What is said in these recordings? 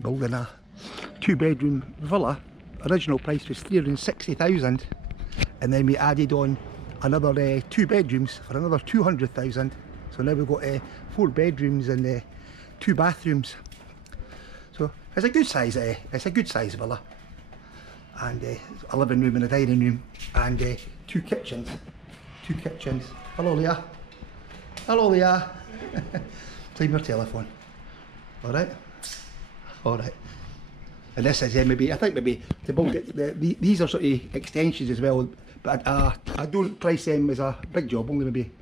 Building a 2-bedroom villa. Original price was 360,000, and then we added on another 2 bedrooms for another 200,000. So now we've got 4 bedrooms and 2 bathrooms. So it's a good size. It's a good size villa, and a living room and a dining room, and 2 kitchens. 2 kitchens. Hello, Leah. Hello, Leah. Play your telephone. All right. All right. And this is maybe, I think maybe to build it, these are sort of extensions as well, but I don't price them as a big job, only maybe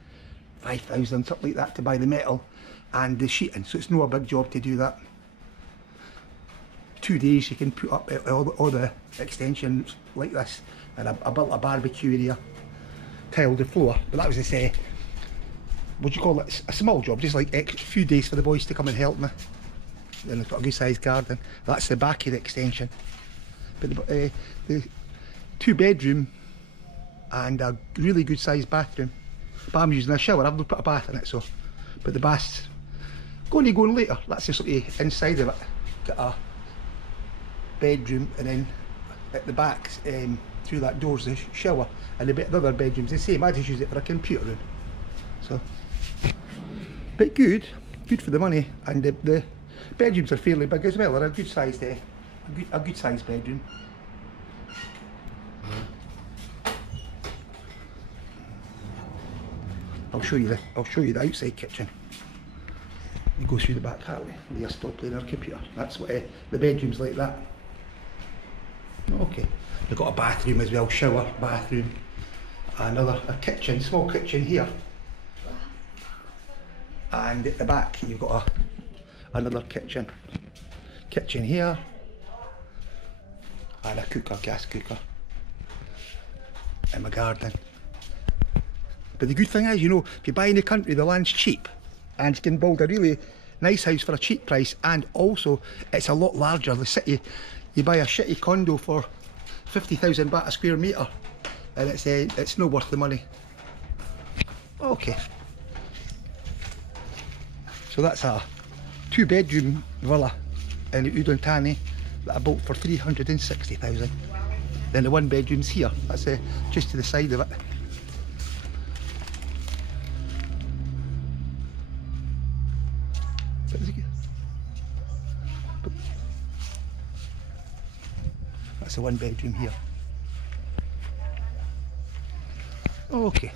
5,000, something like that, to buy the metal and the sheeting, so it's not a big job to do that. 2 days you can put up all the extensions like this, and I built a barbecue area, tiled the floor, but that was just what do you call it, a small job, just like a few days for the boys to come and help me. Then I've got a good sized garden. That's the back of the extension. But the 2 bedroom and a really good sized bathroom. But I'm using a shower, I've not put a bath in it, so. But the bath's going to go in later. That's the sort of inside of it. Got a bedroom, and then at the back, through that door's the shower, and the other bedroom's the same. I just use it for a computer room. So, but good for the money, and the bedrooms are fairly big as well. They're a good sized, a good sized bedroom. I'll show you the outside kitchen. You go through the back hallway. You're still playing our computer. That's what the bedroom's like that. Okay. We've got a bathroom as well, shower, bathroom, a kitchen, small kitchen here. And at the back you've got another kitchen here, and a cooker, gas cooker, in my garden. But the good thing is, you know, if you buy in the country, the land's cheap, and you can build a really nice house for a cheap price, and also it's a lot larger. The city, you buy a shitty condo for 50,000 baht a square metre, and it's not worth the money. Okay. So that's a 2-bedroom villa in Udon Thani that I bought for 360,000. Then the 1 bedroom's here. That's just to the side of it. That's the 1 bedroom here. Okay.